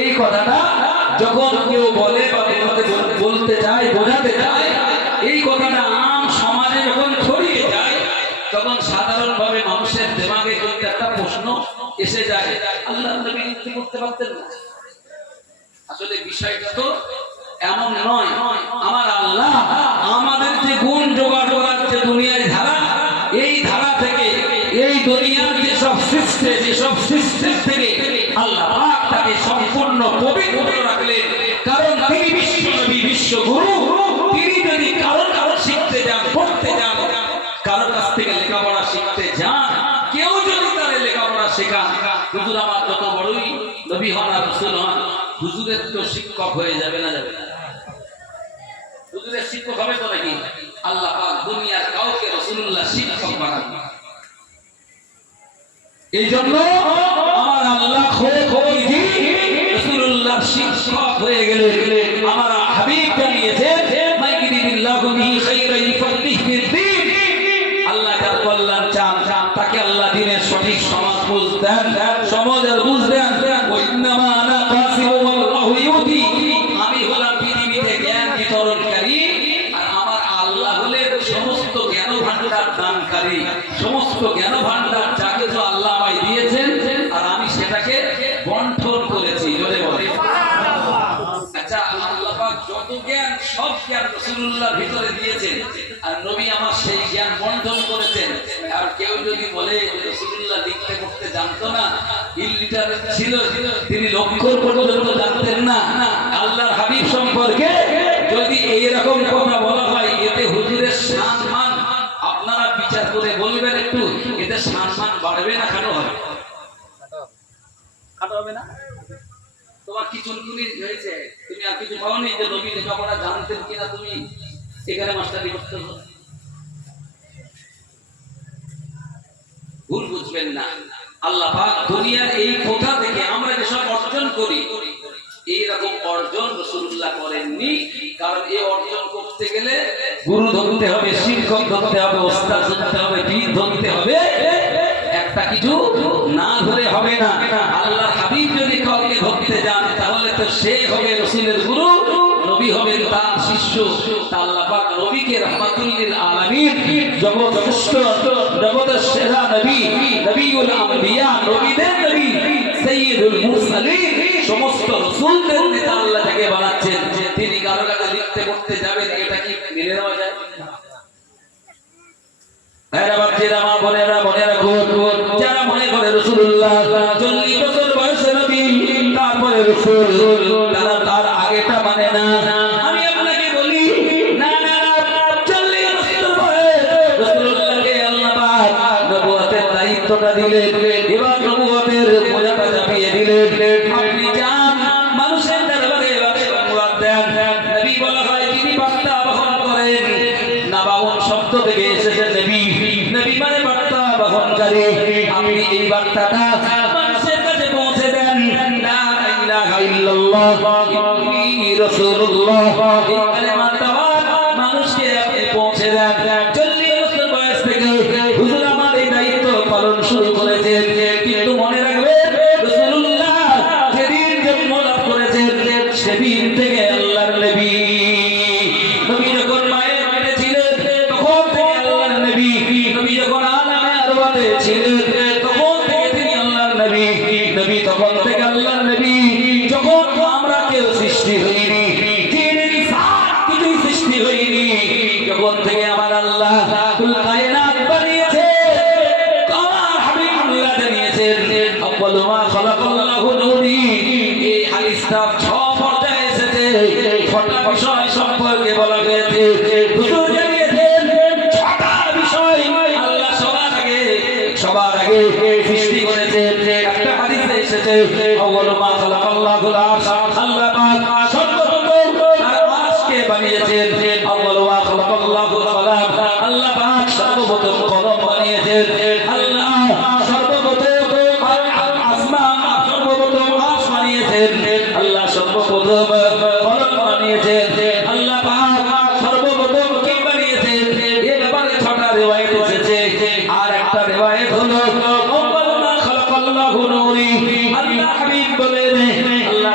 এই কথাটা যখন কেউ বলে বা বলতে চায়, বোঝাতে চায়, এই কথাটা আম সমাজে যখন ছড়িয়ে যায়, তখন সাধারণভাবে মানুষের দিমাগে কিন্তু একটা প্রশ্ন এসে যায়, আল্লাহর নবী ইচ্ছে করতে পারতেন না? আসলে বিষয়টা তো এমন নয়। আমার আল্লাহ আমাদের যে গুণ জোগাড় করার যে দুনিয়ায় ধারা, এই ধারা থেকে, এই দুনিয়ার যেসব সৃষ্টির থেকে আল্লাহ পাক তাকে সম্পূর্ণ পবিত্র রাখলেন। কারণ তিনি বিশ্বনবী, বিশ্বগুরু। তিনি যদি কারো শিখতে যান, পড়তে যান, কারোর কাছ থেকে লেখাপড়া শিখতে যান, কেউ যদি তার লেখাপড়া শেখান, হুজুর আমার যত বড়ই নবী হন আর রাসূল হন, হুজুরের তো শিক্ষক হয়ে যাবে না? যাবে না? হুজুরের শিক্ষক হবে তো নাকি? আল্লাহ পাক দুনিয়ার কাউকে রাসূলুল্লাহ শিক্ষক বানাবেন। এই জন্য আমার আল্লাহ খোদি রাসূলুল্লাহ শিক্ষক হয়ে গেলে আমার হাবিব জানিয়েছেন, মাইকিদিল্লাহু বিহি খায়রান ফাতিহ ফিদ্দীন। আল্লাহ যার কল্যাণ চান, তাকে আল্লাহ দ্বীনের সঠিক সমাজ বুঝ দেন, সমাজ আর বুঝ দেন। ওয়াইন্নামা আনা কাসিমু ওয়াল্লাহু ইউতি। আমি হলাম পৃথিবীতে জ্ঞান বিতরণকারী, আর আমার আল্লাহ হলেন সমস্ত জ্ঞান ভান্ডার দানকারী। সমস্ত জ্ঞান ভান্ডার যাকে তো আল্লাহ আমায় দিয়েছেন, আর আমি সেটাকে বন্টন করেছি। জোরে বলে আচ্ছা, আল্লাহ পাক যত জ্ঞান, সব জ্ঞান রাসূলুল্লাহর ভিতরে দিয়েছেন, আর নবী আমার সেই জ্ঞান বন্টন করেছেন। আর কেউ যদি বলে রাসূলুল্লাহ লিখতে পড়তে জানতো না, ইলিটারেট ছিল, তিনি লক্ষ্যর পর্যন্ত জানতেন না, আল্লাহর হাবিব সম্পর্কে যদি এইরকম কথা বলা হয়, এতে হুজুরের সম্মান আপনারা বিচার করে বলবেন একটু, এতে সম্মান বাড়বে না খাটো হবে? খাটো হবে না? তোমার কি চুলকুনি হয়েছে? তুমি আর কিছু পাওনি যে নবী লেখাপড়া জানতেন কিনা? তুমি এখানে মাস্টারি করতে ভুল বুঝবেন না। আল্লাহ পাক দুনিয়ার এই কোথা থেকে আমরা যেসব অর্জন করি, এইরকম অর্জন রাসূলুল্লাহ করেননি। কারণ এই অর্জন করতে গেলে গুরু ধরতে হবে, শিক্ষক ধরতে হবে, ওস্তাদ ধরতে হবে, পীর ধরতে হবে। একটা কিছু না ধরে হবে না। আল্লাহর হাবিব যদি কাউকে ধরতে যান, তাহলে তো সে হবে রাসূলের গুরু, নবী হবেন তার শিষ্য। আল্লাহ পাক নবীকে রাহমাতুল লিল আলামিন, জগতের শ্রেষ্ঠ, জগতের সেরা নবী, নবীউল আম্বিয়া, নবীদের নবী, সাইয়্যিদুল মুরসালিন, সমস্ত রাসূলদের নেতা আল্লাহ তাকে বানাচ্ছেন। তিনি কারো কাছে লিখতে পড়তে যাবেন, এটা কি মেনে নেওয়া যায়? ভাইরা বাচ্চারা, মা বোনেরা, বোনেরা খুব যারা মনে করে রাসূলুল্লাহ 40 বছর বয়সে নবী, তারপরে রাসূল, তারা তার আগেটা মানে না। আমি আপনাকে বলি, না না, 40 বছর বয়সে রাসূলুল্লাহকে আল্লাহ পাক নবুয়তের দায়িত্বটা দিলেন, এবার নবুয়তের বোঝাটা চাপিয়ে দিলেন। আপনি যান মানুষের দরবারে সংবাদ দেন। নবী বলা হয় যিনি বার্তা বহন করেন। নাবাউন শব্দ থেকে এসেছে নবী, নবী মানে বার্তা বহনকারী। আপনি এই বার্তাটা মানুষের কাছে পৌঁছে দেন, লা ইলাহা ইল্লাল্লাহ ইন্নী রাসূলুল্লাহ, এই কালেমাটা মানুষকে আপনি পৌঁছে দেন। 40 বছর বয়স থেকে হুজুর আমার এই দায়িত্ব পালন শুরু করেছেন। কিন্তু মনে রাখবেন, রাসূলুল্লাহ যেদিন জন্ম লাভ করেছেন, সেদিন থেকে আল্লাহর নবী, নবী যখন মায়ের পেটে ছিলেন তখন থেকে আল্লাহর নবী, নবী যখন আলামে আরওয়াতে ছিলেন তখন থেকে তিনি আল্লাহর নবী, নবী তখন থেকে আল্লাহর নবী। যখন আমরা কেউ সৃষ্টি হইনি, জিন ইনসান কিছুই সৃষ্টি হইনি, যখন থেকে আমার আল্লাহ কুল কায়নাত বানিয়েছে, আমার হাবিবুল্লাহ জানিয়েছেন, আউয়ালু মা খালাকাল্লাহু নূরি। এই হাদিসটা 6 পর্যায়ে এসেছে, 6টা বিষয় সম্পর্কে বলা হয়েছে। হুজুর জানিয়েছেন 6টা বিষয় আল্লাহ সবার আগে সৃষ্টি করেছেন। একটা হাদিসে এসেছে, আউয়ালু মা খালাকাল্লাহুল আরশ, আল্লাহ পাক সর্বপ্রথম আরশকে বানিয়েছেন। আউয়ালু মা খালাকাল্লাহুল কলাম, আল্লাহ পাক সর্বপ্রথম কলম বানিয়েছেন। আল্লাহ সর্বপ্রথম আসমান, সর্বপ্রথম আরশ বানিয়েছেন। আল্লাহ সর্বপ্রথম কলম বানিয়েছেন। আল্লাহ পাক সর্বপ্রথম কি বানিয়েছেন? এই ব্যাপারে 6টা রিওয়ায়াত এসেছে। আর একটা রিওয়ায়াত হলো আউয়ালু মা খালাকাল্লাহু নূরি, আল্লাহ হাবিব বলেন, আল্লাহ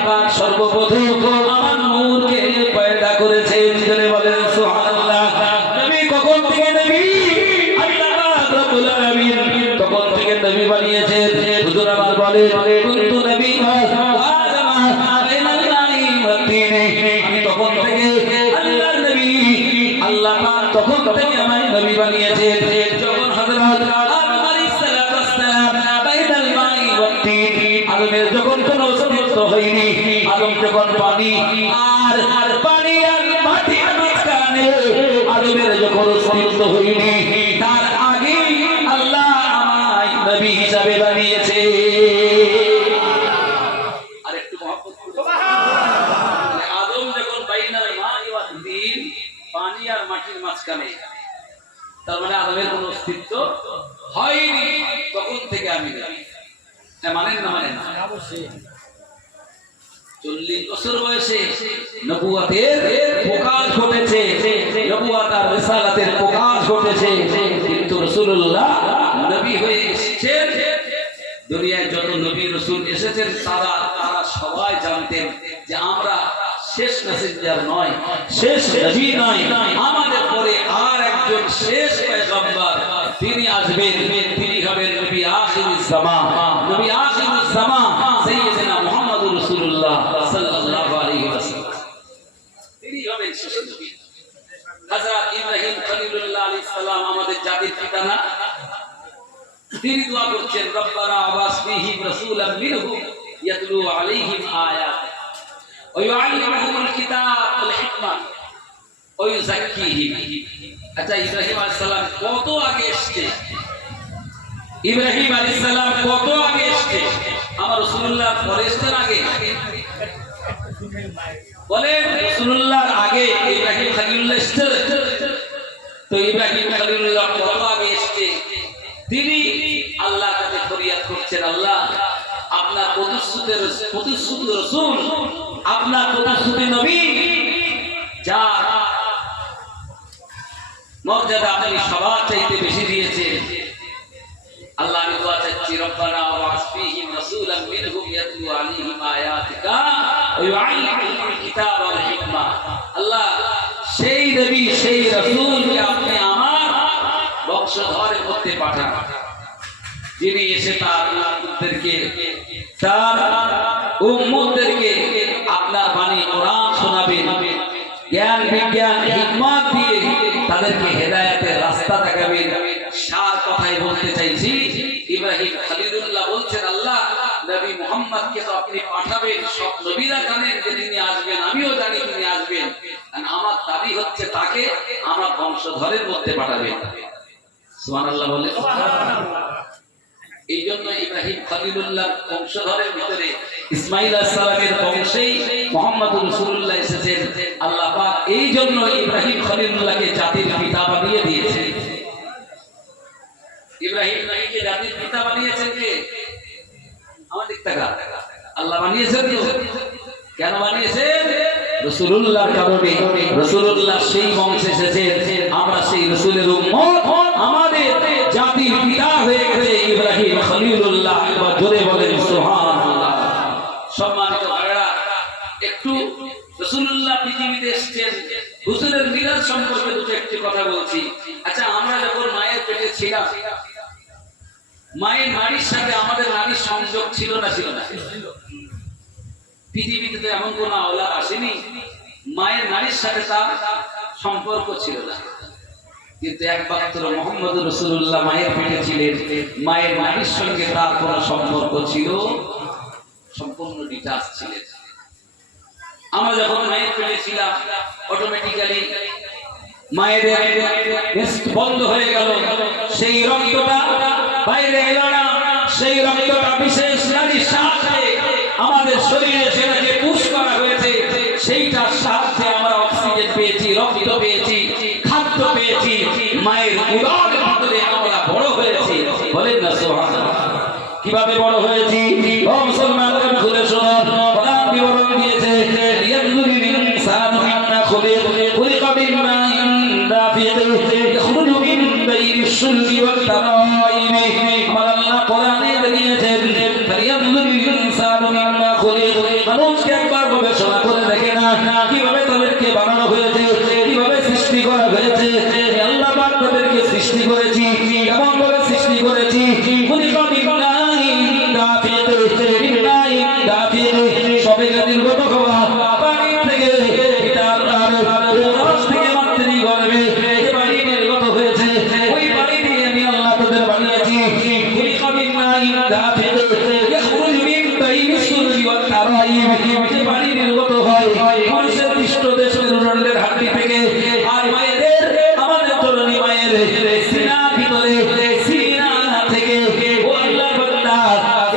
সর্বপ্রথম আমার নূরকে পয়দা করেছেন। জোরে বলেন সুবহানাল্লাহ। নবী কখন থেকে নবী আল্লাহ রাব্বুল আলামিন তখন থেকে নবী বানিয়েছেন। হুজুর আমার বলে কুনতু নবী আমি তখন থেকে আল্লাহর নবী, আল্লাহ পাক তখন থেকে আমায় নবী বানিয়েছেন। যখন হযরত আদম আলাইহিস সালাতু ওয়াস সালাম বাইনাল মাই ওয়াত তিন, আদমের যখন কোনো অস্তিত্ব হয়নি, আদম যখন পানি আর পানি আর মাটির মাঝখানে আদমের যখন অস্তিত্ব হয়নি, তার আগে আল্লাহ আমায় নবী হিসাবে বানিয়েছে। আর একটু মহব্বত করে সুবহানাল্লাহ। আদম যখন বাইনাল মাই ওয়াত তিন, পানি আর মাটির মাঝখানে, তার মানে আদমের কোনো অস্তিত্ব হয়নি, তখন থেকে আমি নবী। মানেন না? মানেন না? অবশ্যই। 40 বছর বয়সে নবুয়তের প্রকাশ ঘটেছে, নবুয়ত আর রিসালাতের প্রকাশ ঘটেছে, কিন্তু রাসূলুল্লাহ নবী হয়ে এসেছেন। দুনিয়ায় যত নবী রাসূল এসেছেন তারা সবাই জানতেন যে আমরা শেষ মেসেঞ্জার নয়, শেষ নবী নয়, আমাদের পরে আর একজন শেষ পয়গম্বর তিনি আসবেন, তিনি হবেন নবী আখিরুজ জামান, নবী আখিরুজ জামান সাইয়্যিদনা মুহাম্মদুর রাসূলুল্লাহ সাল্লাল্লাহু আলাইহি ওয়াসাল্লাম, তিনি হবেন শেষ নবী। হযরত ইব্রাহিম খলিলুল্লাহ আলাইহিস সালাম আমাদের জাতির পিতা না? তিনি দোয়া করছেন রব্বানা আবাস ফীহিম রাসূলাম মিনহুম ইয়াতলু আলাইহিম আয়াত ওয়া ইউআল্লিমুহুমুল কিতাব ওয়াল হিকমা ওয়া ইউযাক্কিহিম। আচ্ছা, ইব্রাহিম আলাইহিস সালাম কত আগে এসেছে? ইব্রাহিম আলাইহিস সালাম কত আগে এসেছে? আমার রাসূলুল্লাহ পরে এসেছেন আগে? বলেন, রাসূলুল্লাহর আগে ইব্রাহিম খলিলুল্লাহ এসেছে? তো ইব্রাহিম খলিলুল্লাহ কত আগে এসেছে? তিনি আল্লাহর কাছে ফরিয়াদ করছেন, আল্লাহ আপনার প্রতিশ্রুত রাসূল, আপনার প্রতিশ্রুত নবী যার মর্যাদা আপনি সবার চাইতে বেশি দিয়েছেন, আল্লাহ আমি দোয়া চাচ্ছি রব্বানা ওয়াস ফীহিম রাসূলাম মিনহুম ইয়াতলু আলাইহিম আয়াতিকা ওয়া ইউআল্লিমুহুমুল কিতাবা ওয়াল হিকমা। আল্লাহ সেই নবী, সেই রাসূলকে আপনি আমার বংশধরের মধ্যে পাঠান, যিনি এসে তার উম্মতদেরকে আপনার বাণী কোরআন শোনাবেন, জ্ঞান বিজ্ঞান হিকমত দিয়ে তাদেরকে হেদায়েতের রাস্তা দেখাবেন। সার কথাই বলতে চাইছি, ইব্রাহিম খলিলুল্লাহ বলছেন আল্লাহ নবী মুহাম্মদকে তো আপনি পাঠাবেন, সব নবীরা জানেন যে তিনি আসবেন, আমিও জানি তিনি আসবেন, আমার দাবি হচ্ছে তাকে আমার বংশধরের মধ্যে পাঠাবেন। সুবহানাল্লাহ বলে। এই জন্য ইব্রাহিম খলিলুল্লাহ বংশধরের ভিতরে ইসমাঈল আলাইহিস সালামের বংশেই মুহাম্মদুর রাসূলুল্লাহ এসেছেন। আল্লাহ পাক এই জন্য ইব্রাহিম খলিলুল্লাহকে জাতির পিতা বানিয়ে দিয়েছেন। ইব্রাহিম নবীকে জাতির পিতা বানিয়েছেন কে? আমাদের টাকা আল্লাহ বানিয়েছেন। কেন বানিয়েছেন? রাসূলুল্লাহর কারণে। রাসূলুল্লাহ সেই বংশে এসেছেন, আমরা সেই রাসূলের উম্মত, আমাদের জাতির পিতা হয়ে গেছে ইব্রাহিম খলিলুল্লাহ। এবার জোরে বলেন সুবহানাল্লাহ। সম্মানিত ভাইরা, একটু রাসূলুল্লাহ পৃথিবীতে এসেছেন, হুজুরের মিলাদ সম্পর্কে দুটো একটি কথা বলছি। আচ্ছা, আমরা যখন মায়ের পেটে ছিলাম, মায়ের নারীর সাথে আমাদের নারীর সংযোগ ছিল না? ছিল না? পৃথিবীতে তো এমন কোন আওলাদ আসেনি মায়ের নারীর সাথে তার সম্পর্ক ছিল না, কিন্তু একমাত্র মুহাম্মদুর রাসূলুল্লাহ মায়ের পেটে ছিলেন, মায়ের নারীর সঙ্গে তার কোন সম্পর্ক ছিল, সম্পূর্ণ ডিটাচ ছিলেন। আমরা যখন মায়ের পেটে ছিলাম, অটোমেটিক্যালি মায়ের বন্ধ হয়ে গেল, সেই রক্তটা বাইরে এলো না, সেই রক্তটা বিশেষ নারীর সাথে আমাদের শরীরে সেটাকে পুশ করা হয়েছে, সেইটার সাথে আমরা অক্সিজেন পেয়েছি, রক্ত পেয়েছি, খাদ্য পেয়েছি, মায়ের উদরের ভিতরে আমরা বড় হয়েছি। বলেন না সুবহানাল্লাহ। কিভাবে বড় হয়েছি? ও মুসলমানগণ, খুলে শুনুন, কোরআন বিবরণ দিয়েছে, ইয়ানজুরুল ইনসানু মিম্মা খুলিকা মিন মাইন দাফিকিন ইয়াখরুজু মিন বাইনিশ সুলবি ওয়াত তারাইমি। আল্লাহ কোরআনে দিয়েছেন, ইয়ানজুরুল ইনসানু মিম্মা খুলিকা কিভাবে তাদেরকে বানানো হয়েছে, কিভাবে সৃষ্টি করা হয়েছে। আল্লাহ পাক তাদেরকে সৃষ্টি করেছি, কেমন ভাবে সৃষ্টি করেছি। সবে নির্গত হওয়া পানি থেকে পিতার রস থেকে মাতৃ গর্ভে পানি নির্গত হয়েছে, ওই পানি দিয়ে আমি আল্লাহ তাদের বানিয়েছি। যে পানি নির্গত হয় মানুষের পৃষ্ঠদেশ মেরুদণ্ডের হাড্ডি থেকে, আর মায়েদের আমাদের জননী মায়ের সিনার ভিতরে সিনা থেকে ও আল্লাহর বান্দা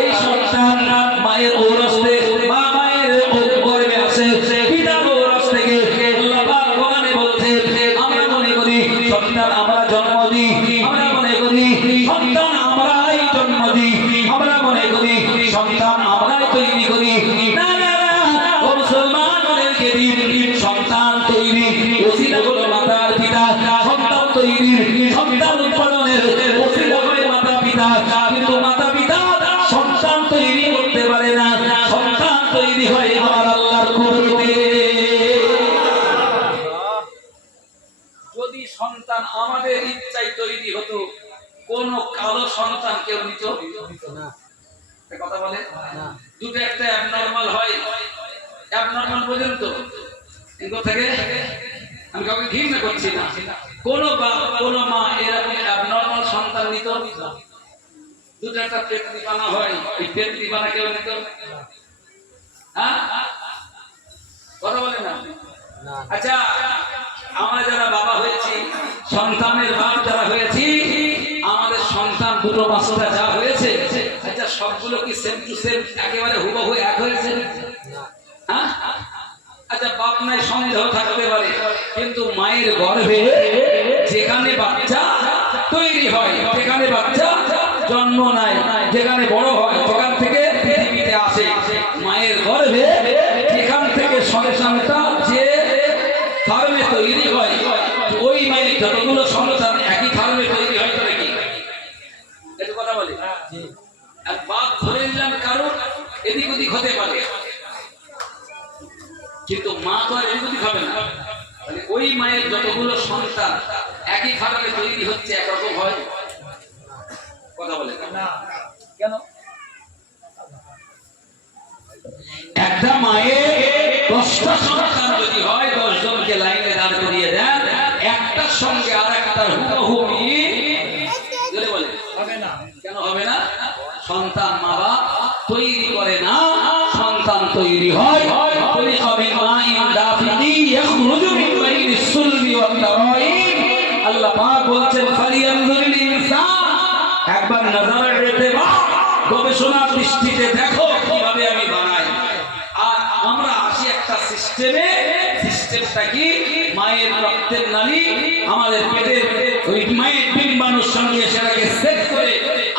এই সন্তান মায়ের ঔরসে বা মায়ের গর্ভে আসে, পিতার ঔরস থেকে। আল্লাহ পাক কোরআনে বলছেন, আমরা মনে করি সন্তান আমরা জন্ম দিই, আমরা মনে করি সন্তান আমরাই জন্ম দিই, আমরা মনে করি সন্তান আমরাই তৈরি করি। না না না, ও মুসলমানদেরকে দিন সন্তান তৈরি ওসিলা হলো মাতার পিতা, সন্তান তৈরি সন্তান উৎপাদনের ওসিলা হলো মাতা পিতা। কিন্তু মাতা পিতা সন্তান তৈরি করতে পারে না, সন্তান তৈরি হয় আমার আল্লাহর কুদরতে। যদি সন্তান আমাদের ইচ্ছায় তৈরি হতো, কোন কালো সন্তান কেউ নিত না। কথা বলে না, দুটো একটা অ্যাবনরমাল হয়, অ্যাবনরমাল পর্যন্ত এগুলো থেকে আমি কাউকে ঘৃণা করছি না। কোন বাবা কোন মা এরকম অ্যাবনরমাল সন্তান নিত? দুটো একটা পেতনি বানা হয়, ওই পেতনি বানা কেউ নিত? হ্যাঁ, কথা বলে না। আচ্ছা, আমরা যারা বাবা হয়েছি, সন্তানের বাপ যারা হয়েছি, আমাদের সন্তান দুটো পাঁচটা যা হয়েছে, আচ্ছা সবগুলো কি সেম টু সেম একেবারে হুবহু এক হয়েছে? হ্যাঁ, আচ্ছা বাপ নাই সন্দেহ থাকতে পারে, কিন্তু মায়ের গর্ভে যেখানে বাচ্চা তৈরি হয়, যেখানে বাচ্চা জন্ম নেয়, যেখানে বড় হয়, যেখান থেকে পৃথিবীতে আসে, মায়ের গর্ভে যেখান থেকে সন্তানটা যে ফার্মে তৈরি হয়, ওই মায়ের যতগুলো সন্তান একই ফার্মে তৈরি হয়। তো নাকি একটু কথা বলি, আর বাপ ধরে নিলাম কারণ এদিক ওদিক হতে পারে, কিন্তু মা তো আর এদিক ওদিক হবে না। ওই মায়ের যতগুলো সন্তান একই ফার্মে তৈরি হচ্ছে, একরকম হয়? কথা বলে না কেন? একটা মায়ের 10টা সন্তান যদি হয়, 10 জনকে লাইনে দাঁড় করিয়ে দেন, একটার সঙ্গে আর একটার হুবহু মিল বলে হবে না। কেন হবে না? সন্তান মা বাপ তৈরি করে না, সন্তান তৈরি হয়। আল্লাহ পাক বলছেন, ফালিয়ানজুরিল ইনসান, একবার নজর রেখে গবেষণা দৃষ্টিতে দেখো কিভাবে আমি বানাই। আর আমরা আসি একটা সিস্টেমে, সিস্টেমটা কি? মায়ের রক্তের নালী আমাদের পেটের ওই মায়ের ডিম্বাণুর সঙ্গে সেটাকে সেট করে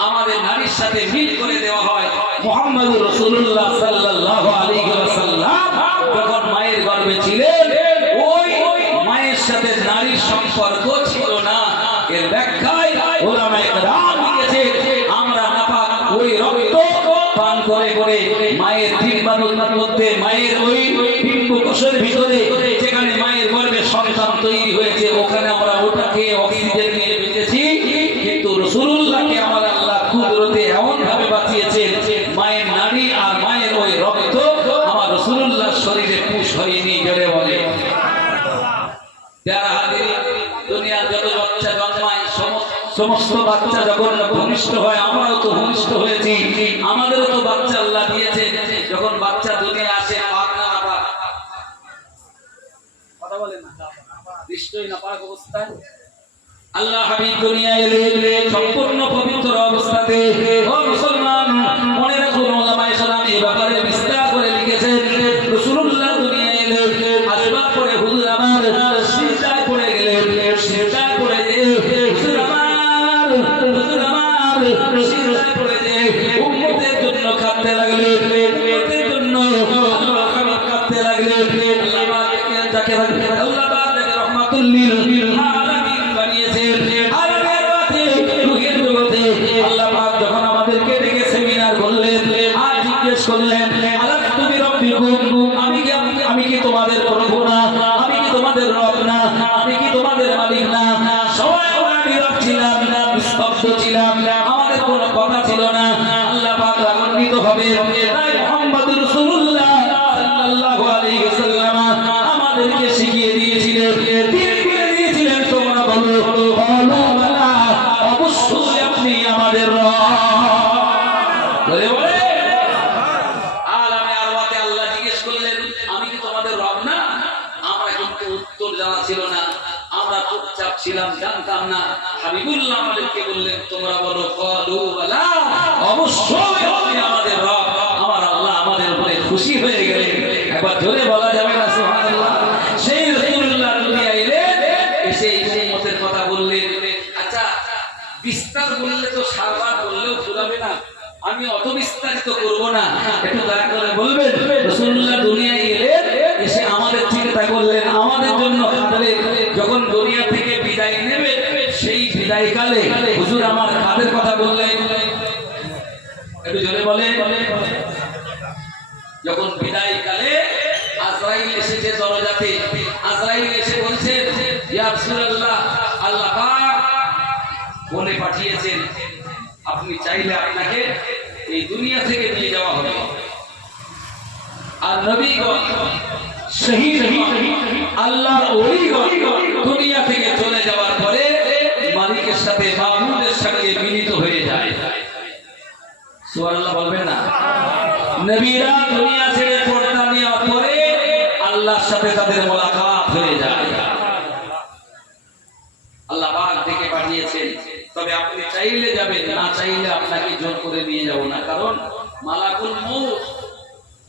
আমাদের নারীর সাথে মিল করে দেওয়া হয়। মুহাম্মদুর রাসূলুল্লাহ সাল্লাল্লাহু আলাইহি ওয়াসাল্লাম যখন মায়ের গর্ভে ছিলেন, ওই মায়ের সাথে নারীর সম্পর্ক ছিল না। এর ব্যাখ্যায় উলামায়ে কেরাম লিখেছে, আমরা নাপাক ওই রক্ত পান করে করে মায়ের ডিম্বাণুর মধ্যে, মায়ের ওই ডিম্বকোষের ভিতরে যেখানে মায়ের গর্ভে সন্তান তৈরি হয়েছে, ওখানে আমরা ওটাকে অক্সিজেন নিয়ে বেঁচেছি। কিন্তু রাসূলুল্লাহকে আমার আল্লাহ কুদরতে এমন ভাবে বাঁচিয়েছেন, মায়ের নারী আর মায়ের ওই রক্ত আমার রাসূলুল্লাহর শরীরে পুশ হয়নি। জোরে বলে যারা হাজির, দুনিয়ার যত বাচ্চা জন্মায়, সমস্ত বাচ্চা যখন ভূমিষ্ঠ হয়, আমরাও তো ভূমিষ্ঠ হয়েছি, আমাদেরও তো বাচ্চা আল্লাহ দিয়েছে। যখন বাচ্চা দুনিয়া আসে, পাক না পাক? কথা বলেন না, নিশ্চয়ই না পাক অবস্থায় আল্লাহ হাবিব দুনিয়ায় এলেন সম্পূর্ণ পবিত্র অবস্থাতে। ও মুসলমান, মনে রাখুন, ওলামায়ে কেরাম এই ব্যাপারে বিস্তার করে লিখেছেন। রাসূলুল্লাহ দুনিয়ায় এলেন, আসবার পরে হুজুর আমার সিজদায় পড়ে গেলেন, সিজদায় পড়ে হুজুর আমার সিজদায় পড়ে উম্মতের জন্য কাঁদতে লাগলেন, উম্মতের জন্য কাঁদতে লাগলেন। আল্লাহ পাক যাকে রহমাতুল লিল আলামিন বানিয়েছেন, আলামের রাতে রূহের জগতে আল্লাহ পাক যখন আমাদেরকে ডেকে সেমিনার করলেন আর জিজ্ঞেস করলেন, আলাস্তু বিরাব্বিকুম, আমি কি তোমাদের প্রভু না? আমি কি তোমাদের রব না? আমি কি তোমাদের মালিক না? সবাই আমরা নীরব ছিলাম, স্তব্ধ ছিলাম, আমাদের কোনো কথা ছিল না। আল্লাহ পাক রাগান্বিত হবে। তাই মুহাম্মদুর রাসূলুল্লাহ সাল্লাল্লাহু আলাইহি ওয়াসাল্লাম আমাদেরকে শিখিয়ে দিয়েছিলেন, তিনি বলে দিয়েছিলেন, তোমরা বলো বালা, অবশ্যই আপনি আমাদের রব। বলে বলে আলামে আরওয়াতে আল্লাহ জিজ্ঞেস করলেন, আমি কি তোমাদের রব না? আমরা কিন্তু উত্তর জানা ছিল না, আমরা চুপচাপ ছিলাম, জানতাম না। হাবিবুল্লাহ আমাদেরকে বললেন, তোমরা বলো ক্বালু বালা, অবশ্যই আপনি আমাদের রব। আমার আল্লাহ আমাদের উপরে খুশি হয়ে গেলেন। একবার জোরে বলা যাবে না সুবহানাল্লাহ? সেই রাসূলুল্লাহ দুনিয়ায় এলেন, এসে এই উম্মতের কথা বললেন। আচ্ছা, বিস্তার বললে তো সারবার বললেও ফুরাবে না, আমি অত বিস্তারিত করব না, একটু দয়া করে বলবেন। রাসূলুল্লাহ দুনিয়ায় এলেন, এসে আমাদের চিন্তা করলেন, আমাদের জন্য কাঁদলেন। যখন দুনিয়া থেকে বিদায় নেবে, সেই বিদায়কালে হুজুর আমার কাদের কথা বললেন? একটু জোরে বলে। যখন বিদায়কালে আজরাইল এসেছে দরজাতে, আজরাইল এসে বলছে, ইয়া রাসূলুল্লাহ, আল্লাহ পাক বলে পাঠিয়েছেন, আপনি চাইলে আপনাকে এই দুনিয়া থেকে নিয়ে যাওয়া হবে। আর নবীগণ, শহীদ আল্লাহর ওলিগণ দুনিয়া থেকে চলে যাওয়ার পরে মালিকের সাথে, মাবুদের সঙ্গে মিলিত হয়ে যায়। সুবহানাল্লাহ বলবেন না? নবীরা দুনিয়া ছেড়ে পর্দা নেওয়ার পরে আল্লাহর সাথে তাদের মোলাকাত হয়ে যায়। আল্লাহ পাক ডেকে পাঠিয়েছেন, তবে আপনি চাইলে যাবেন, না চাইলে আপনাকে জোর করে নিয়ে যাব না। কারণ মালাকুল মউত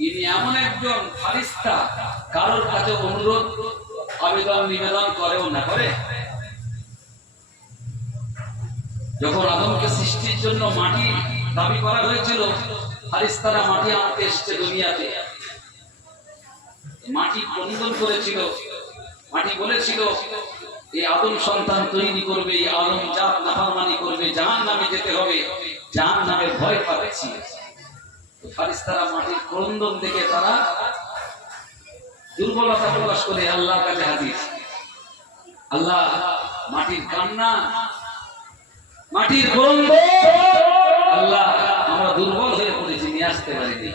ইনি এমন একজন ফারিস্তা, কারোর কাছে অনুরোধ আবেদন নিবেদন করেও না। করে যখন আদমকে সৃষ্টির জন্য মাটি দাবি করা হয়েছিল, ফারিস্তারা মাটি আনতে এসছে দুনিয়াতে, মাটি বন্ধন করেছিল। মাটি বলেছিল, এই আদম সন্তান তৈরি করবে, এই আদম জাত নাফরমানি করবে, জাহান্নামে যেতে হবে, জাহান্নামের ভয় পাচ্ছি। ফারিস্তারা মাটির ক্রন্দন দেখে তারা দুর্বলতা প্রকাশ করে আল্লাহর কাছে হাজির। আল্লাহ, মাটির কান্না, মাটির ক্রন্দন, আল্লাহ আমরা দুর্বল হয়ে পড়েছি, নিয়ে আসতে পারিনি।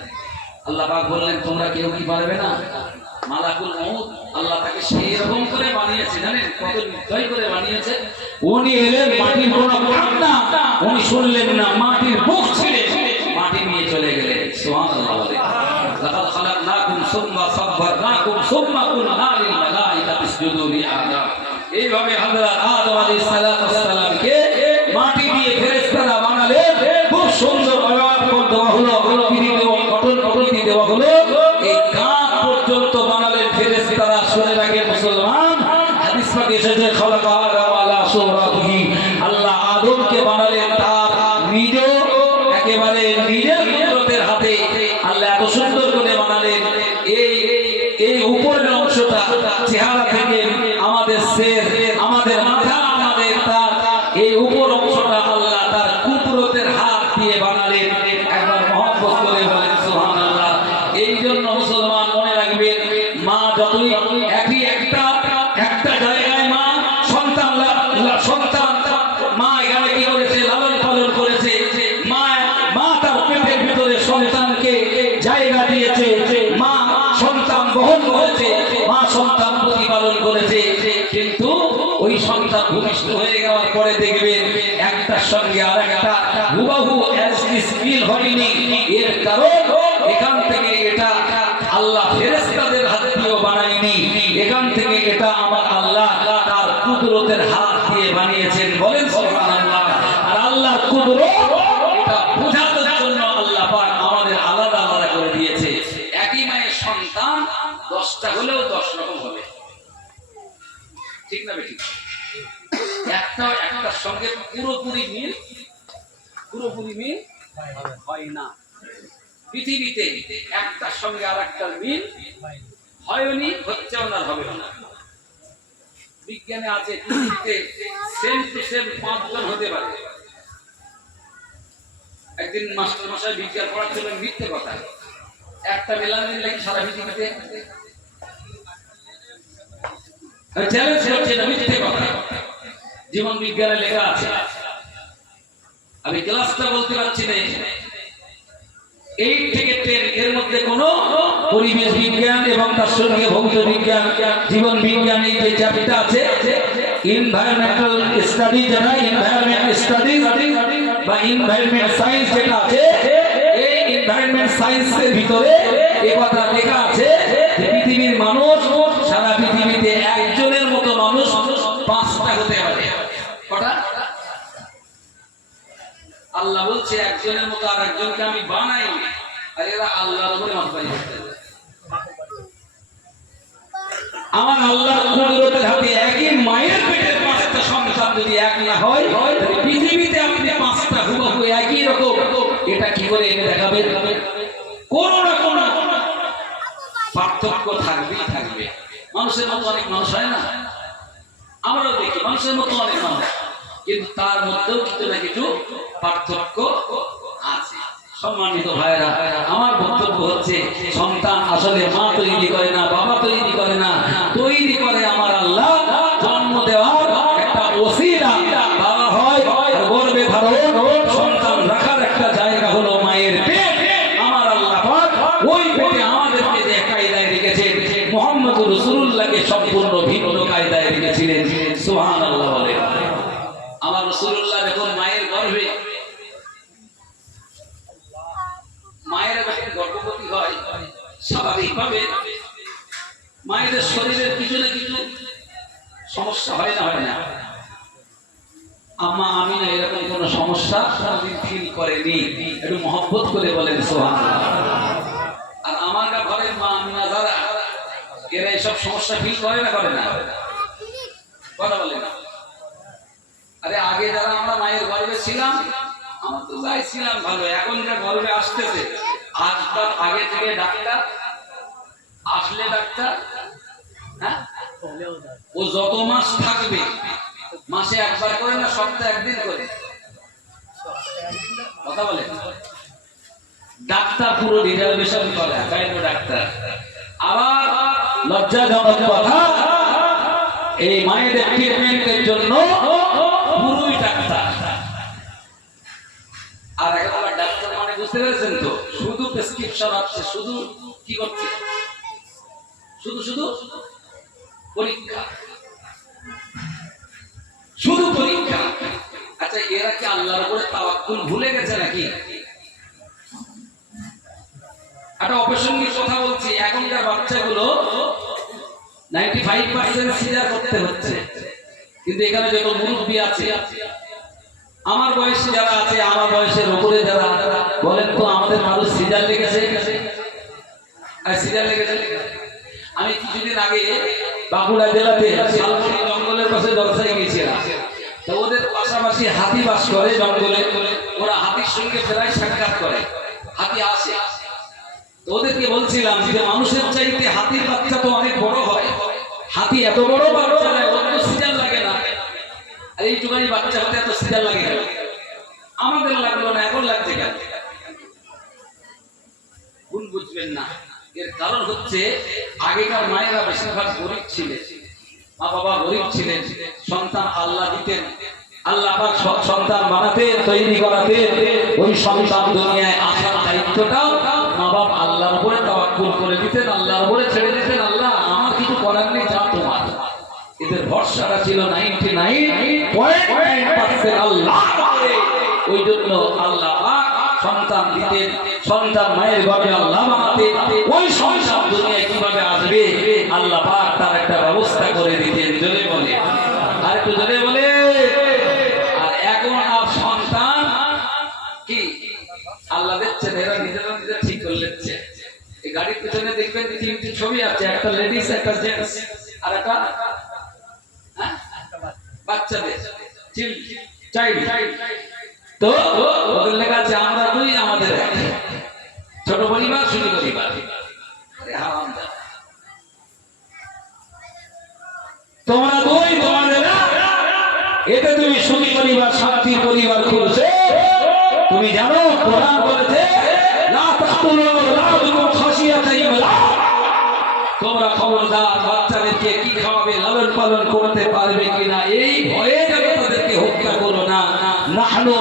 আল্লাহ পাক বললেন, তোমরা কেউ কি পারবে না? মালাকুল মউত আল্লাহ তাকে সেই রকম করে বানিয়েছে, জানেন কত নির্দয় করে বানিয়েছে। উনি এলেন, মাটির কোনো কান্না উনি শুনলেন না, মাটির বুক ছেড়ে মাটি নিয়ে চলে গেলেন। সুবহানাল্লাহ বলে, লাকাদ খালাকনাকুম সুম্মা সাব্বারনাকুম সুম্মা কুলনা লিল মালাইকাতি ইসজুদু লিআদম। এইভাবে হযরত আদম আলাইহিস সালামকে মাটি দিয়ে ফেরেশতারা বানালেন। খুব সুন্দর অবয়ব দেওয়া হলো, গঠন আকৃতি দেওয়া হলো, এই কাঁধ পর্যন্ত বানালেন ফেরেশতারা। শুনে রাখেন মুসলমান, হাদিস পাকে এসেছে, খালাকা আদম আলা সুরাতিহি, আল্লাহ আদমকে বানালেন তার নিজ একেবারে নিজের কুদরতের হাতে। আল্লাহ এত সুন্দর করে বানালেন, এই উপরের অংশটা চেহারা থেকে আমাদের শের, আমাদের মাথা, আমাদের তার এই উপর অংশটা আল্লাহ তার কুদরতের হাত দিয়ে বানালেন। একবার মহব্বত করে বলেন সুবহানাল্লাহ। এই জন্য মুসলমান মনে রাখবেন, মা যতই একই একটা জায়গায় মা সন্তান মা এখানে কি করেছে, লালন পালন করেছে। মা তার পেটের ভিতরে সন্তানকে জায়গা দিয়েছে, মা সন্তান বহন করেছে, মা সন্তান প্রতিপালন করেছে। কিন্তু ওই সন্তান ভূমিষ্ঠ হয়ে যাওয়ার পরে দেখবেন একটার সঙ্গে আর একটা হুবহু মিল হয়নি। এর কারণ এখান থেকে এটা আল্লাহ ফেরেশতাদের হাত দিয়েও বানায়নি, এখান থেকে এটা আমার আল্লাহ তার কুদরতের হাত দিয়ে বানিয়েছেন। বলেন সুবহানাল্লাহ। আর আল্লাহর কুদরত এটা বোঝানোর জন্য আল্লাহ পাক আমাদের আলাদা আলাদা করে দিয়েছে। একই মায়ের সন্তান 10টা হলেও 10 রকম হবে, ঠিক না বেঠিক? একটার সঙ্গে পুরোপুরি মিল হয় না। পৃথিবীতে একটার সঙ্গে আর একটার মিল হয়নি, হচ্ছেও না, হবে না। বিজ্ঞানে আছে, পৃথিবীতে সেম টু সেম 5 জন হতে পারে। একদিন মাস্টার মশাই বিজ্ঞান পড়াচ্ছিলেন, মিথ্যে কথা, একটা মেলান দিলে কি সারা পৃথিবীতে চ্যালেঞ্জ হচ্ছে না, মিথ্যে কথা। জীবন বিজ্ঞানে লেখা আছে, আমি ক্লাসটা বলতে পারছি না, 8 থেকে 10 এর মধ্যে কোন পরিবেশ বিজ্ঞান এবং তার সঙ্গে ভৌত বিজ্ঞান, জীবন বিজ্ঞান এই যে চ্যাপ্টার আছে, এনভায়রনমেন্টাল স্টাডি, যারা এনভায়রনমেন্ট স্টাডি বা এনভায়রনমেন্ট সায়েন্স যেটা আছে, এই এনভায়রনমেন্ট সায়েন্সের ভিতরে এই কথা লেখা আছে যে পৃথিবীর মানুষ, সারা পৃথিবীতে একজনের মতো মানুষ 5টা হতে পারে। কটা? আল্লাহ বলছে একজনের মতো আর একজনকে আমি বানাই, আর এরা আল্লাহর উপরে মাতবাড়ি করতে। আমার আল্লাহর কুদরতের হাতে একই মায়ের পেটের 5টা সন্তান যদি এক না হয়, পৃথিবীতে আপনি 5টা হুবহু একই রকম, এটা কি করে এনে দেখাবেন? কোন না কোন পার্থক্য থাকবেই থাকবে। মানুষের মতো অনেক মানুষ হয় না, আমরাও দেখি মানুষের মতো অনেক মানুষ, কিন্তু তার মধ্যেও কিছু না কিছু পার্থক্য আছে। সম্মানিত ভাইরা, আমার বক্তব্য হচ্ছে সন্তান আসলে মা তৈরি করে না, বাবা তৈরি করে না, তৈরি করে আমার আল্লাহ। জন্ম দেওয়ার একটা ওসিলা বাবা হয়, গর্ভে ধারণ সন্তান রাখার একটা জায়গা হলো মায়ের পেট। আমার আল্লাহ পাক ওই পেটে আমাদেরকে যে কায়দায় রেখেছেন, মুহাম্মদ রাসূলুল্লাহকে সম্পূর্ণ ভিন্ন কায়দায় রেখেছিলেন। সুবহানাল্লাহ বলে। আমার রাসূলুল্লাহ যখন মায়ের গর্ভে, মায়েরা যখন গর্ভবতী হয়, স্বাভাবিকভাবে মায়েদের শরীরের কিছু না কিছু সমস্যা হয় না, হয় না? আম্মা আমিনা এরকম কোন সমস্যা কোনদিন ফিল করেনি, একটু মহব্বত করে বলেন সুবহানাল্লাহ। আর আমার ঘরের মা আমিনা যারা, এরা এইসব সমস্যা ফিল করে না, করে না? কথা বলে না? আরে আগে যারা আমরা মায়ের গর্ভে ছিলাম, আমরা তো যাই ছিলাম ভালো, এখন যা গর্ভে আসতেছে, আজকাল আগে থেকে ডাক্তার আসলে ডাক্তার, হ্যাঁ, ও যত মাস থাকবে, মাসে একবার করে না সপ্তাহে একদিন করে, কথা বলে ডাক্তার পুরো রিজার্ভেশন করে, গাইনো ডাক্তার। আবার লজ্জাজনক কথা, এই মায়েদের ট্রিটমেন্টের জন্য পুরোই ডাক্তার। আর এখন ডাক্তার মানে বুঝতে পেরেছেন তো, শুধু প্রেসক্রিপশন আছে, শুধু কি করছে, শুধু শুধু পরীক্ষা, শুধু পরীক্ষা। আচ্ছা, এরা কি আল্লাহর উপরে তাওয়াক্কুল ভুলে গেছে নাকি? একটা অপ্রাসঙ্গিক কথা বলছি, এখনকার বাচ্চাগুলো 95% সিজার করতে হচ্ছে, কিন্তু এখানে যত মুরব্বী আছে, আমার বয়সী যারা আছে, আমার বয়সের উপরে যারা, বলেন তো আমাদের মানুষ সিজার লেগেছে? আর সিজার লেগেছে? আমি কিছুদিন আগে বাঁকুড়া জেলাতে শালবনি জঙ্গলের পাশে জলসায় গিয়েছিলাম। তো ওদের পাশাপাশি হাতি বাস করে জঙ্গলে, ওরা হাতির সঙ্গে প্রায় সাক্ষাৎ করে, হাতি আসে। তো ওদেরকে বলছিলাম যে মানুষের চাইতে হাতির বাচ্চা তো অনেক বড় হয়, হাতি এত বড় বাচ্চা হয়, ওর তো সিজার লাগে না, আর এই টুকানি বাচ্চা হতে এত সিজার লাগে কেন? আমাদের লাগলো না, এখন লাগছে কেন? ভুল বুঝবেন না। এর কারণ হচ্ছে আগেকার মায়েরা বেশিরভাগ গরিব ছিলেন, মা বাবা গরিব ছিলেন, সন্তান আল্লাহ দিতেন, আল্লাহ পাক সন্তান বানাতেন, তৈরি করাতেন। ওই সন্তান দুনিয়ায় আসার দায়িত্বটাও মা বাবা আল্লাহর উপরে তাওয়াক্কুল করে দিতেন, আল্লাহর উপরে ছেড়ে দিতেন। আল্লাহ আমার কিছু করার নেই, যা তোমার। এদের ভরসাটা ছিল 99.9% আল্লাহ। ওই জন্য আল্লাহ পাক সন্তান দিতেন, সন্তান মায়ের গর্ভে আল্লাহ বানাতেন। ওই সন্তান দুনিয়ায় কিভাবে আসবে আল্লাহ পাক তার একটা ব্যবস্থা করে দিতেন। জোরে বলে, আর একটু জোরে বলে। আর এখন আর সন্তান কি আল্লাহ দিচ্ছেন, এরা নিজেরা নিজেরা ঠিক করে নিচ্ছে। এই গাড়ির পিছনে দেখবেন 3টি ছবি আছে, একটা লেডিস, একটা জেন্টস, আর একটা বাচ্চাদের চাইল্ড। তো ওদের লেখা আছে আমরা দুই, আমাদের এক, ছোট পরিবার, সুখী পরিবার। তোমরা দুই, তোমাদের এতে তুমি সুখী পরিবার, শান্তির পরিবার খুলছে। তুমি জানো কোরআন বলেছে লা তাকতুলু আওলাদাকুম পালন করতে পারবে কিনা এই ভয়ে যেন তাদেরকে হত্যা করো না। নাহনু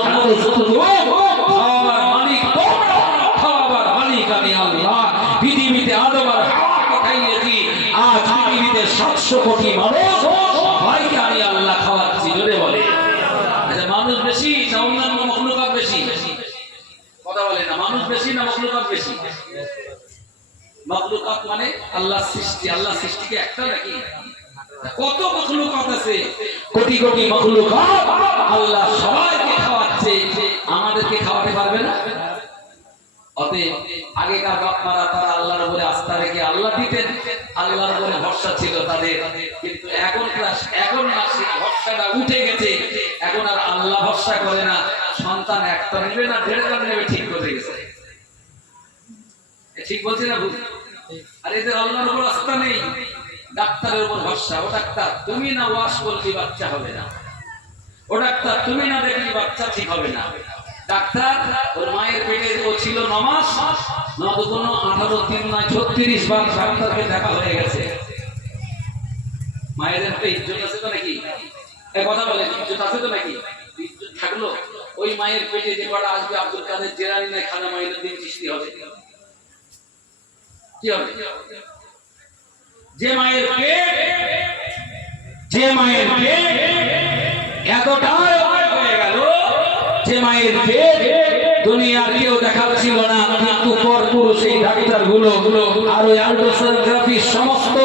খাওয়াবার মালিক তোমরা, খাওয়াবার মালিক আমি আল্লাহ। পৃথিবীতে আদম আর হাওয়াকে খাইয়েছি, আজ পৃথিবীতে 700 কোটি মানুষ, সবাইকে আমি আল্লাহ খাওয়াচ্ছি। জোরে বলে। আচ্ছা, মানুষ বেশি না অন্যান্য মখলুকাত বেশি? কথা বলে না, মানুষ বেশি না মখলুকাত বেশি? মখলুকাত মানে আল্লাহ সৃষ্টি। আল্লাহ সৃষ্টি কি একটা নাকি? কত মখলুকাত আছে, কোটি কোটি মখলুকাত। আল্লাহ সবাইকে খাওয়াচ্ছে, আমাদেরকে খাওয়াতে পারবে না? অতএব আগেকার বাপমারা তারা আল্লাহর উপরে আস্থা রেখে আল্লাহ দিতেন, আল্লাহর উপরে ভরসা ছিল তাদের। কিন্তু এখন ভরসাটা উঠে গেছে, এখন আর আল্লাহ ভরসা করে না। সন্তান একটা নেবে না 1.5 নেবে, ঠিক করে গেছে। ঠিক বলছি না ভুল? আর এদের আল্লাহর উপর আস্থা নেই, ডাক্তারের উপর ভরসা। ও ডাক্তার, তুমি না ওয়াশ করলে বাচ্চা হবে না। ও ডাক্তার, তুমি না দেখলে বাচ্চা ঠিক হবে না। ডাক্তার ওর মায়ের পেটে ও ছিল 9 মাস, 9 দুগুণ 18, 3 9 36 বার ডাক্তারকে দেখা হয়ে গেছে। মায়েদের তো ইজ্জত আছে তো নাকি? এই কথা বলে, ইজ্জত আছে তো নাকি? ইজ্জত থাকলো ওই মায়ের পেটে যে কটা আসবে, আব্দুল কাদের জেলানি নাই, খাজা মাইনুদ্দিন চিশতি হবে। কি হবে? যে মায়ের পেট এতটাই হয়ে গেল, যে মায়ের পেট দুনিয়ার কেউ দেখাচ্ছিল না, কিন্তু পরপুরুষ এই ডাক্তারগুলো আর ওই আল্ট্রাসোনোগ্রাফি সমস্ত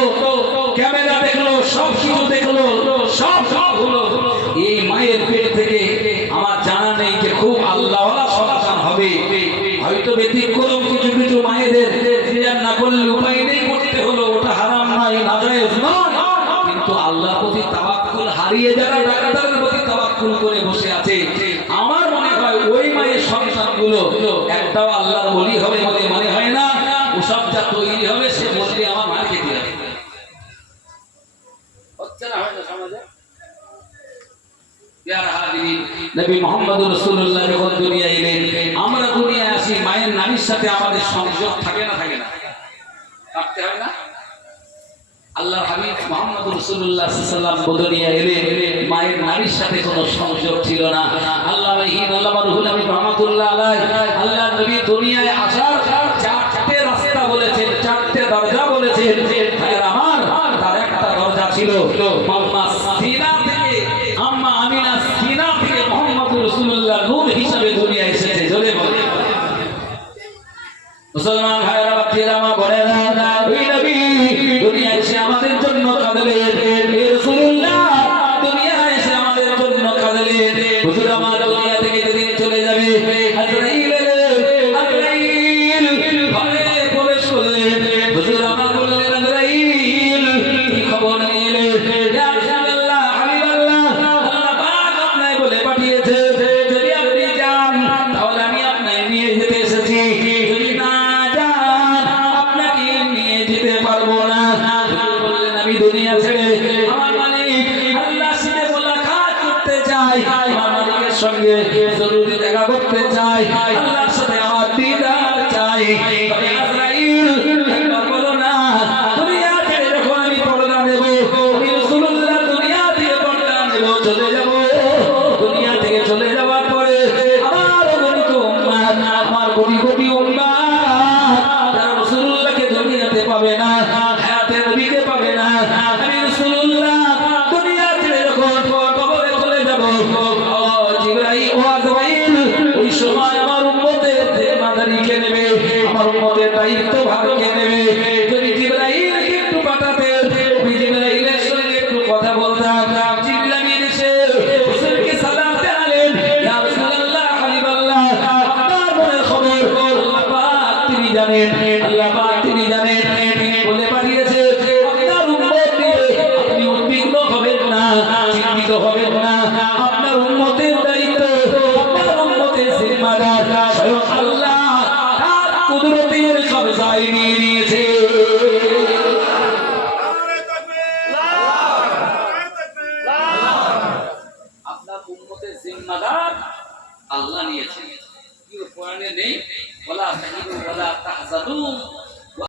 ক্যামেরা দেখলো, সব কিছু দেখলো, সব হলো। এই মায়ের পেট থেকে আমার জানা নেই যে খুব আল্লাহওয়ালা সন্তান হবে। হয়তো ব্যতিক্রম কিছু কিছু মায়েদের ক্লিয়ার না করলে উপায় নেই, করতে হলো। ওটা হারাম নয়, নাজায়েজ নয়, কিন্তু আল্লাহর প্রতি তাওয়াক্কুল হারিয়ে যারা ডাক্তারের প্রতি তাওয়াক্কুল করে বসে আছে, আমার মনে হয় ওই মায়ের সন্তানগুলো একটাও আল্লাহর ওলি হবে বলে মনে হয় না। ওসব যা তৈরি হবে সে বলতে আমার মার খেতে হবে। হচ্ছে না, হয় না সমাজে? নবী মুহাম্মদ রাসূলুল্লাহ যখন দুনিয়ায় এলেন, আমরা দুনিয়ায় আসি, মায়ের নারীর সাথে আমাদের সংযোগ থাকে না? থাকে না? থাকতে হয় না? আল্লাহর হাবিব মুহাম্মদ রাসূলুল্লাহ সাল্লাল্লাহু আলাইহি ওয়াসাল্লাম দুনিয়ায় এলেন, মায়ের নারীর সাথে কোনো সংযোগ ছিল না। আল্লাহ রুহুল আমিন রাহমাতুল্লাহ আলাইহি, আল্লাহ নবী দুনিয়ায় আসার 4টে রাস্তা বলেছেন, 4টে দরজা বলেছেন। আমার তার একটা দরজা ছিল মাম্মা সিনা থেকে, আম্মা আমিনা সিনা থেকে মুহাম্মদ রাসূলুল্লাহ নূর হিসেবে দুনিয়ায় এসেছে। জোরে বলে। মুসলমান ভাইরা, বাচ্চারা, মা বোনেরা, ওই নবী দুনিয়ায় এসে আমাদের জন্য কাঁদলেন। রাসূলুল্লাহ দুনিয়ায় এসে আমাদের জন্য কাঁদলেন। হুজুর আমার দুনিয়া থেকে যেদিন চলে যাবে, আজরাইল ঘরে প্রবেশ করলেন। হুজুর আমার বললেন, আজরাইল কি খবর নিলে? ইয়া রাসূলুল্লাহ, হাবিবাল্লাহ, আল্লাহ পাক আপনাকে বলে পাঠিয়েছে যদি আপনি যান তাহলে আমি আপনাকে নিয়ে যেতে এসেছি, যদি না যান আপনাকে নিয়ে যেতে পারবো না। হুজুর বললেন, আমি দুনিয়া ছেড়ে আমার মালিক আল্লাহর সাথে মোলাকাত করতে চাই, আমার মালিকের সঙ্গে জরুরি দেখা করতে চাই, আল্লাহর সাথে আমার দিদার চাই। তবে আজরাইল একবার বলো না, দুনিয়া ছেড়ে যখন আমি পর্দা নেব, আমি রাসূলুল্লাহ দুনিয়া থেকে পর্দা নেব, চলে যাব। দুনিয়া থেকে চলে যাওয়ার পরে আমার অগণিত উম্মাত, আমার কোটি কোটি উম্মাত যারা রাসূলুল্লাহকে দুনিয়াতে পাবে না, হায়াতে নবীকে পাবে না, আমি রাসূলুল্লাহ দুনিয়া ছেড়ে যখন কবরে চলে যাব, জিবরাইল ও আজরাইল ওই সময় আমার উম্মতের জিম্মাদারি কে নেবে, আমার উম্মতের দায়িত্ব ভার কে নেবে? যদি জিবরাইল একটু পাঠাতে, জিবরাইলের সঙ্গে একটু কথা বলতাম, জিবরাইল এসে রাসূলকে সালাম জানালেন, ইয়া রাসূলুল্লাহ, হাবিবাল্লাহ, আপনার মনের খবর আল্লাহ পাক তিনি জানেন, আল্লাহ পাক তিনি জানেন।